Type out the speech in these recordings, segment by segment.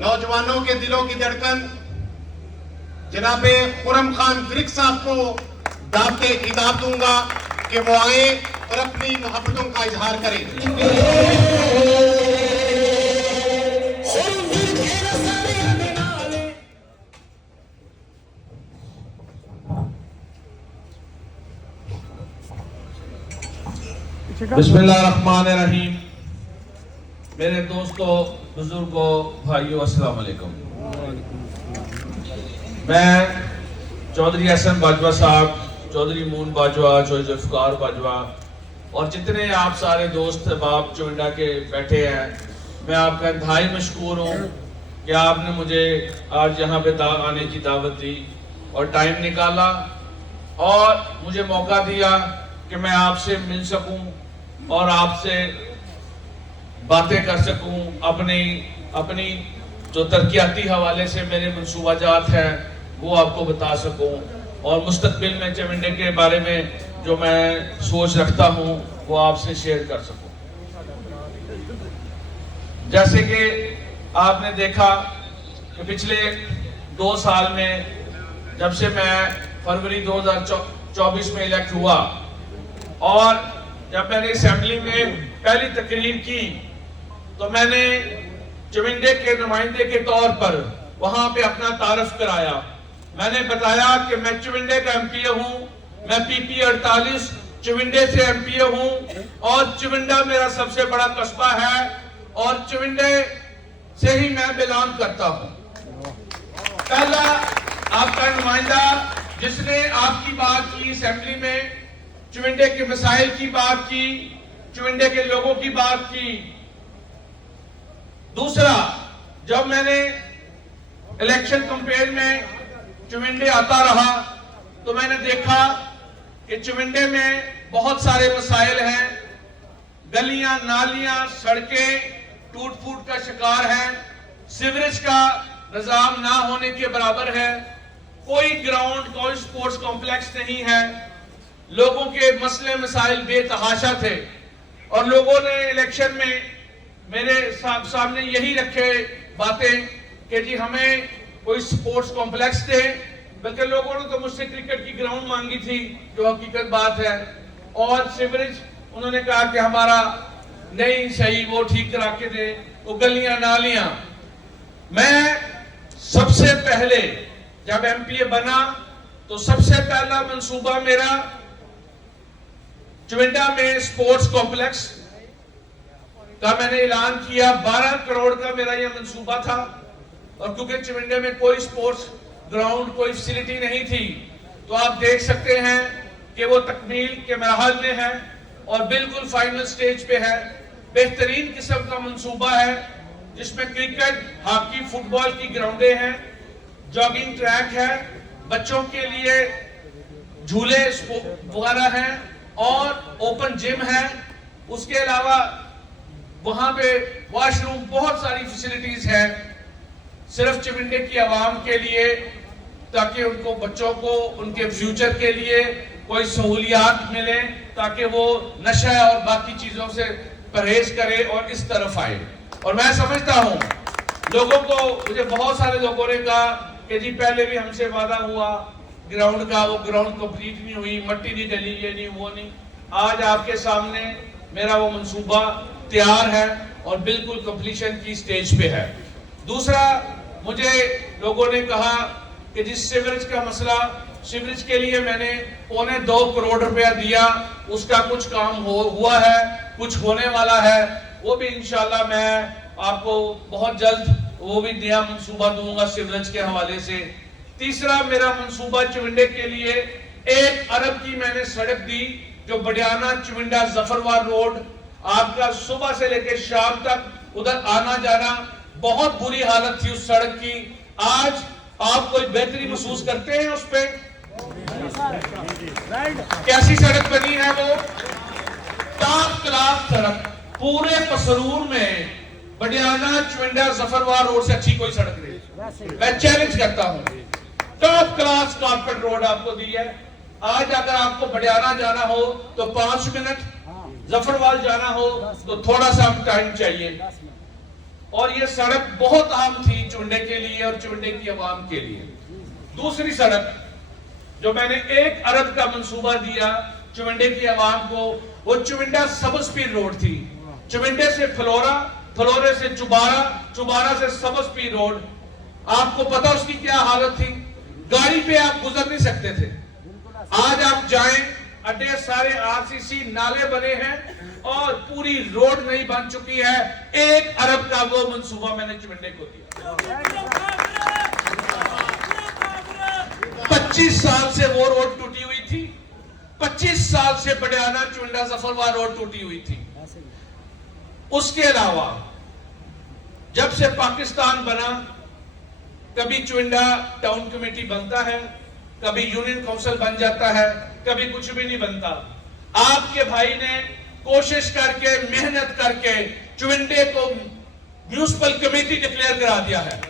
نوجوانوں کے دلوں کی دھڑکن جناب خرم خان گرگ صاحب کو دعوت خطاب دوں گا کہ وہ آئیں اور اپنی محبتوں کا اظہار کریں۔ بسم اللہ الرحمن الرحیم۔ میرے دوستوں، بزرگوں، بھائیوں، السلام علیکم۔ میں چودھری احسن باجوہ صاحب، چودھری مون باجوہ، چودھری ذوالفقار باجوہ اور جتنے آپ سارے دوست احباب چونڈا کے بیٹھے ہیں، میں آپ کا انتہائی مشکور ہوں کہ آپ نے مجھے آج یہاں پہ آنے کی دعوت دی اور ٹائم نکالا اور مجھے موقع دیا کہ میں آپ سے مل سکوں اور آپ سے باتیں کر سکوں، اپنی جو ترقیاتی حوالے سے میرے منصوبہ جات ہیں وہ آپ کو بتا سکوں اور مستقبل میں چونڈے کے بارے میں جو میں سوچ رکھتا ہوں وہ آپ سے شیئر کر سکوں۔ جیسے کہ آپ نے دیکھا کہ پچھلے 2 سال میں جب سے میں فروری 2024 میں الیکٹ ہوا اور جب میں نے اسمبلی میں پہلی تقریر کی تو میں نے چونڈے کے نمائندے کے طور پر وہاں پہ اپنا تعارف کرایا۔ میں نے بتایا کہ میں چونڈے کا ایم پی اے ہوں، میں پی پی 48 چونڈے سے ایم پی اے ہوں اور چونڈا میرا سب سے بڑا قصبہ ہے اور چونڈے سے ہی میں بلانگ کرتا ہوں۔ پہلا آپ کا نمائندہ جس نے آپ کی بات کی اسمبلی میں، چونڈے کے مسائل کی بات کی، چونڈے کے لوگوں کی بات کی۔ دوسرا، جب میں نے الیکشن کمپین میں چونڈے آتا رہا تو میں نے دیکھا کہ چونڈے میں بہت سارے مسائل ہیں، گلیاں، نالیاں، سڑکیں ٹوٹ پھوٹ کا شکار ہیں، سیوریج کا نظام نہ ہونے کے برابر ہے، کوئی گراؤنڈ، کوئی سپورٹس کمپلیکس نہیں ہے، لوگوں کے مسئلے مسائل بے تحاشا تھے اور لوگوں نے الیکشن میں میرے سامنے یہی رکھے باتیں کہ جی ہمیں کوئی سپورٹس کمپلیکس دے، بلکہ لوگوں نے تو مجھ سے کرکٹ کی گراؤنڈ مانگی تھی جو حقیقت بات ہے، اور سیوریج انہوں نے کہا کہ ہمارا نہیں صحیح، وہ ٹھیک کرا کے دے، وہ گلیاں نالیاں۔ میں سب سے پہلے جب ایم پی اے بنا تو سب سے پہلا منصوبہ میرا چونڈا میں سپورٹس کمپلیکس کا میں نے اعلان کیا۔ 12 کروڑ کا میرا یہ منصوبہ تھا اور کیونکہ چونڈے میں کوئی سپورٹس گراؤنڈ، کوئی فیسلٹی نہیں تھی تو آپ دیکھ سکتے ہیں کہ وہ تکمیل کے مراحل میں ہے اور بالکل فائنل سٹیج پہ ہے۔ بہترین قسم کا منصوبہ ہے جس میں کرکٹ، ہاکی، فٹ بال کی گراؤنڈیں ہیں، جاگنگ ٹریک ہے، بچوں کے لیے جھولے وغیرہ ہیں اور اوپن جم ہے۔ اس کے علاوہ وہاں پہ واش روم، بہت ساری فیسلٹیز ہیں صرف چونڈے کی عوام کے لیے، تاکہ ان کو بچوں کو ان کے فیوچر کے لیے کوئی سہولیات ملیں تاکہ وہ نشہ اور باقی چیزوں سے پرہیز کرے اور اس طرف آئے۔ اور میں سمجھتا ہوں لوگوں کو، مجھے بہت سارے لوگوں نے کہا کہ جی پہلے بھی ہم سے وعدہ ہوا گراؤنڈ کا، وہ گراؤنڈ کمپلیٹ نہیں ہوئی، مٹی نہیں ڈلی، یہ نہیں وہ نہیں۔ آج آپ کے سامنے میرا وہ منصوبہ تیار ہے اور بالکل کمپلیشن کی سٹیج پہ ہے۔ دوسرا، مجھے لوگوں نے کہا کہ جس سیوریج کا مسئلہ، سیوریج کے لیے میں نے 2.25 کروڑ روپیہ دیا، اس کا کچھ کام ہوا ہے، کچھ ہونے والا ہے، وہ بھی انشاءاللہ میں آپ کو بہت جلد وہ بھی نیا منصوبہ دوں گا سیوریج کے حوالے سے۔ تیسرا میرا منصوبہ چونڈے کے لیے 1 ارب کی میں نے سڑک دی جو بڈیانہ چونڈا ظفروار روڈ، آپ کا صبح سے لے کے شام تک ادھر آنا جانا بہت بری حالت تھی اس سڑک کی۔ آج آپ کوئی بہتری محسوس کرتے ہیں اس پہ؟ کیسی سڑک بنی ہے وہ؟ ٹاپ کلاس سڑک، پورے پسرور میں بڈیانہ چونڈا ظفروار روڈ سے اچھی کوئی سڑک نہیں۔ میں چیلنج کرتا ہوں، ٹاپ کلاس کارپیٹ روڈ آپ کو دی ہے۔ آج اگر آپ کو بڈیانہ جانا ہو تو 5 منٹ، ظفروار جانا ہو تو تھوڑا سا ٹائم چاہیے۔ اور یہ سڑک بہت اہم تھی چونڈے کے لیے اور چونڈے کی عوام کے لیے. دوسری سڑک جو میں نے 1 ارب کا منصوبہ دیا چونڈے کی عوام کو, وہ چونڈا سبز پیر روڈ تھی. چونڈے سے فلورا, فلورے سے چبارا, چبارا سے سبز پیر روڈ. آپ کو پتا اس کی کیا حالت تھی, گاڑی پہ آپ گزر نہیں سکتے تھے. آج آپ جائیں, اڈے سارے RCC نالے بنے ہیں اور پوری روڈ نہیں بن چکی ہے. 1 ارب کا وہ منصوبہ میں نے چونڈے کو دیا. 25 سال سے وہ روڈ ٹوٹی ہوئی تھی. 25 سال سے بڈیانہ چونڈا ظفروار روڈ ٹوٹی ہوئی تھی. اس کے علاوہ جب سے پاکستان بنا, کبھی چونڈا ٹاؤن کمیٹی بنتا ہے, کبھی یونین کونسل بن جاتا ہے, کبھی کچھ بھی نہیں بنتا. آپ کے بھائی نے کوشش کر کے, محنت کر کے چونڈے کو میونسپل کمیٹی ڈکلیئر کرا دیا ہے.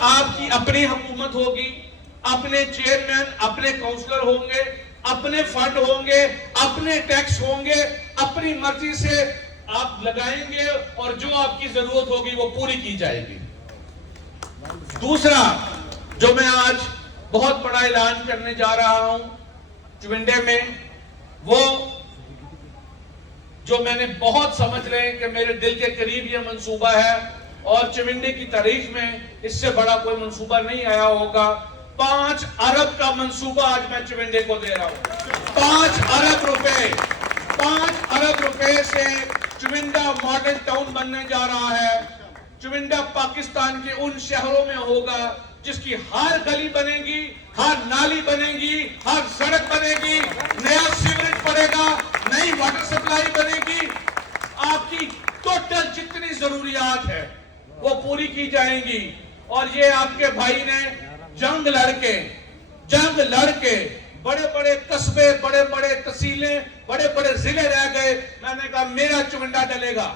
آپ کی اپنی حکومت ہوگی, اپنے چیئرمین, اپنے کونسلر ہوں گے, اپنے فنڈ ہوں گے, اپنے ٹیکس ہوں گے, اپنی مرضی سے آپ لگائیں گے اور جو آپ کی ضرورت ہوگی وہ پوری کی جائے گی. دوسرا جو میں آج بہت بڑا اعلان کرنے جا رہا ہوں چونڈے میں, وہ جو میں نے بہت سمجھ رہے ہیں کہ میرے دل کے قریب یہ منصوبہ ہے اور چونڈے کی تاریخ میں اس سے بڑا کوئی منصوبہ نہیں آیا ہوگا. 5 ارب کا منصوبہ آج میں چونڈے کو دے رہا ہوں. 5 ارب روپے, 5 ارب روپے سے چونڈا ماڈل ٹاؤن بننے جا رہا ہے. چونڈا پاکستان کے ان شہروں میں ہوگا جس کی ہر گلی بنے گی, ہر نالی بنے گی, ہر سڑک بنے گی, نیا سیوریج پڑے گا, نئی واٹر سپلائی بنے گی. آپ کی ٹوٹل جتنی ضروریات ہے وہ پوری کی جائیں گی. اور یہ آپ کے بھائی نے جنگ لڑ کے بڑے بڑے قصبے, بڑے بڑے تحصیلیں, بڑے بڑے ضلع رہ گئے. میں نے کہا میرا چونڈا ڈلے گا,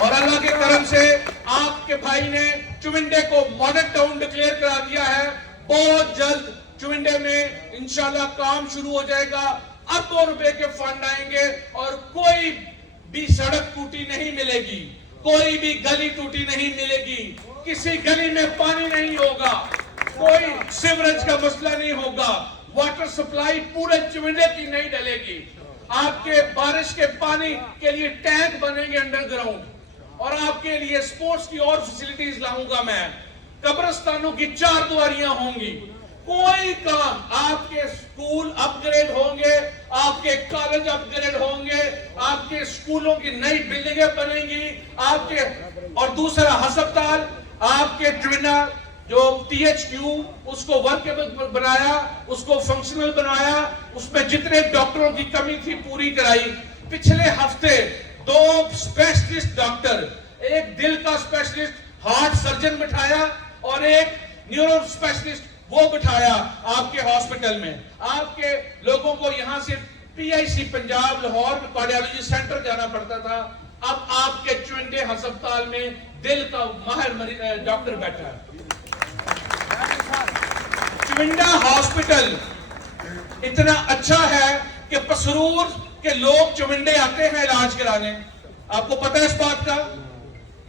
اور اللہ کے کرم سے آپ کے بھائی نے چونڈے کو ماڈل ٹاؤن ڈکلیئر کرا دیا ہے. بہت جلد چونڈے میں انشاءاللہ کام شروع ہو جائے گا. اربوں روپے کے فنڈ آئیں گے اور کوئی بھی سڑک ٹوٹی نہیں ملے گی, کوئی بھی گلی ٹوٹی نہیں ملے گی, کسی گلی میں پانی نہیں ہوگا, کوئی سیوریج کا مسئلہ نہیں ہوگا, واٹر سپلائی پورے چونڈے کی نہیں ڈلے گی. آپ کے بارش کے پانی کے لیے ٹینک بنیں گے انڈر گراؤنڈ, اور آپ کے لیے سپورٹس کی اور فیسلٹیز لاؤں گا میں. قبرستانوں کی 4 دواریاں ہوں گی. کوئی کام, آپ کے سکول اپ گریڈ ہوں گے, آپ کے کالج اپ گریڈ ہوں گے, آپ کے سکولوں کی نئی بلڈنگیں بنیں گی, آپ کے, اور دوسرا ہسپتال آپ کے چونڈا جو THQ اس کو ورکیبل بنایا, اس کو فنکشنل بنایا, اس میں جتنے ڈاکٹروں کی کمی تھی پوری کرائی. پچھلے ہفتے 2 اسپیشلسٹ ڈاکٹر, ایک دل کا اسپیشلسٹ ہارٹ سرجن بٹھایا اور ایک نیورو اسپیشلسٹ وہ بٹھایا آپ کے ہاسپٹل میں. آپ کے لوگوں کو یہاں سے PIC پنجاب لاہور میں کارڈیالوجی سینٹر جانا پڑتا تھا. اب آپ کے چونڈے ہسپتال میں دل کا ماہر ڈاکٹر بیٹھا ہے. چونڈا ہاسپٹل اتنا اچھا ہے کہ پسرور کے لوگ چونڈے آتے ہیں علاج کرانے. آپ کو پتہ ہے اس بات کا؟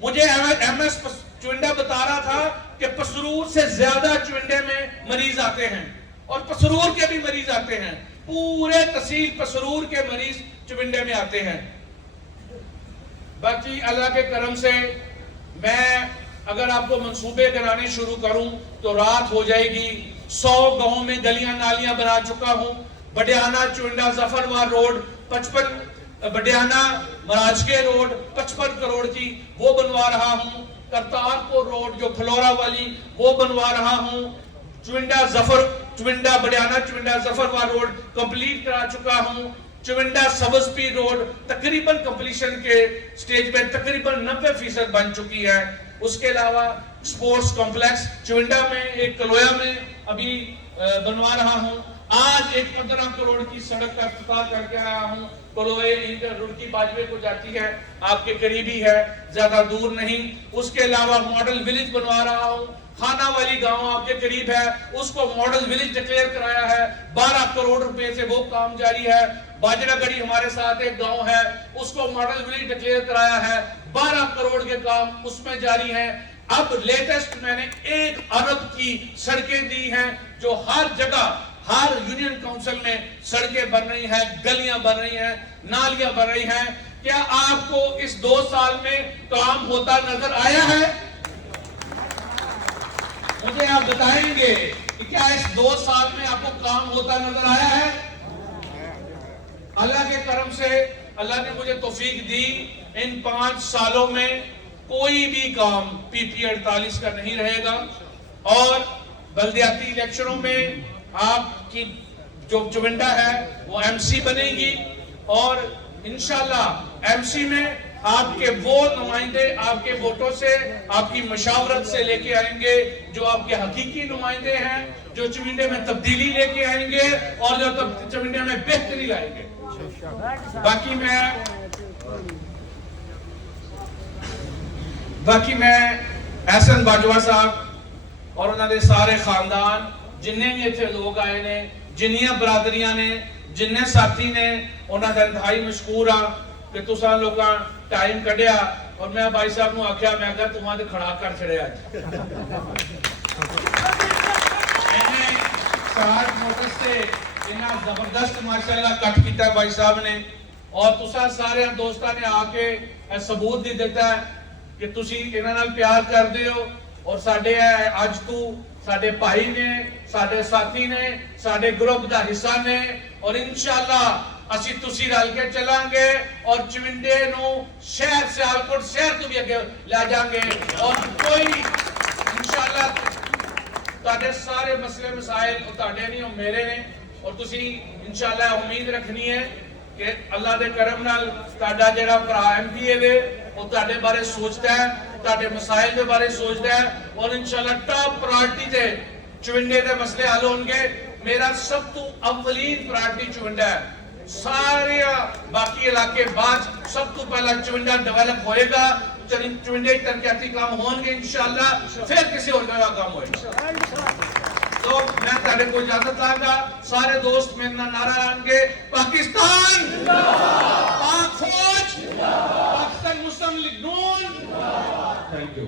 مجھے MS چونڈا بتا رہا تھا کہ پسرور سے زیادہ چونڈے میں مریض آتے ہیں, اور پسرور کے بھی مریض آتے ہیں. پورے تحصیل پسرور کے مریض چونڈے میں آتے ہیں. باقی اللہ کے کرم سے میں اگر آپ کو منصوبے بنانے شروع کروں تو رات ہو جائے گی. 100 گاؤں میں گلیاں نالیاں بنا چکا ہوں. بڈیانہ چونڈا ظفروار روڈ 55, بڈیانہ مراجکے روڈ 55 کروڑ کی وہ بنوا رہا ہوں. کرتارپور روڈ جو فلورا والی وہ بنوا رہا ہوں. چونڈا بڈیانہ چونڈا ظفروار روڈ کمپلیٹ کرا چکا ہوں. چونڈا سبز پیر روڈ تقریباً کمپلیشن کے سٹیج میں تقریباً 90% بن چکی ہے. اس کے علاوہ سپورٹس کمپلیکس چونڈا میں, ایک کلویا میں ابھی بنوا رہا ہوں. آج ایک 15 کروڑ کی سڑک کا افتتاح کر کے آیا ہوں. کلوئے رڑکی باجوے کو جاتی ہے, آپ کے قریبی ہے, زیادہ دور نہیں. اس کے علاوہ ماڈل ولیج بنوا رہا ہوں. خانہ والی گاؤں آپ کے قریب ہے, اس کو ماڈل ولیج ڈکلیئر کرایا ہے. 12 کروڑ روپے سے وہ کام جاری ہے. باجرہ گڑی ہمارے ساتھ ایک گاؤں ہے, اس کو ماڈل ولیج ڈکلیئر کرایا ہے. 12 کروڑ کے کام اس میں جاری ہیں. اب لیٹسٹ میں نے 1 ارب کی سڑکیں دی ہیں, جو ہر جگہ ہر یونین کاؤنسل میں سڑکیں بن رہی ہیں, گلیاں بن رہی ہیں, نالیاں بن رہی ہیں. کیا آپ کو اس 2 سال میں کام ہوتا نظر آیا ہے؟ مجھے آپ بتائیں گے کہ کیا اس 2 سال میں آپ کو کام ہوتا نظر آیا ہے؟ اللہ کے کرم سے اللہ نے مجھے توفیق دی, ان 5 سالوں میں کوئی بھی کام پی پی 48 کا نہیں رہے گا. اور بلدیاتی الیکشنوں میں آپ کی جو چونڈا ہے وہ ایم سی بنے گی, اور انشاءاللہ ایم سی میں آپ کے وہ نمائندے آپ کے ووٹوں سے, آپ کی مشاورت سے لے کے آئیں گے جو آپ کے حقیقی نمائندے ہیں, جو چونڈے میں تبدیلی لے کے آئیں گے اور جو چونڈے میں بہتری لائیں گے. باقی میں احسن باجوہ صاحب اور انہوں نے سارے خاندان جنہیں بھی اتنے لوگ آئے نے, جنیاں برادریاں نے, جنہیں ساتھی نے, انہوں نے انتہائی مشکور ہاں کہ تساں لوگاں ٹائم کڈیا. اور میں بھائی صاحب نو آکھیا میں کہا تمہاں کھڑا کر چھڑے آج. شارٹ نوٹس سے انہاں زبردست ماشاءاللہ کٹ کیتا ہے بھائی صاحب نے, اور تساں سارے دوستاں نے آ کے ثبوت دی دیتا ہے کہ تسی انہاں نال پیار کردے ہو. اور ساڈے اج تو ساڈے بھائی نے, ساڈے ساتھی نے, ساڈے گروپ دا حصہ نے, اور انشاءاللہ اسی تسی رل کے چلیں گے اور چونڈے نو شہر سیالکوٹ شہر تو بھی اگے لے جائیں گے. اور کوئی انشاءاللہ تاڈے سارے مسئلے مسائل اور تاڈے نہیں اور میرے نے, اور تسی انشاءاللہ امید رکھنی ہے کہ اللہ دے کرم نال تاڈا جڑا بھرا ایم پی اے وے وہ تاڈے بارے سوچتا ہے, تاڈے مسائل دے بارے سوچتا ہے, اور انشاءاللہ ٹاپ پرائورٹی تے چونڈے دے مسئلے حل ہون گے. میرا سب تو اولین پرائورٹی چونڈا ہے. سارے باقی علاقے بعد سب تو پہلا چونڈا ڈیولپ ہوئے گا, چونڈے ترقیاتی کام ہون گے انشاءاللہ, پھر کسی اور جگہ کام ہوئے گا. تو میں تاڑے کو اجازت لاؤں گا. سارے دوست میں نعرہ لائیں گے, پاکستان پاک فوج, پاکستان مسلم لیگ نون. Thank you.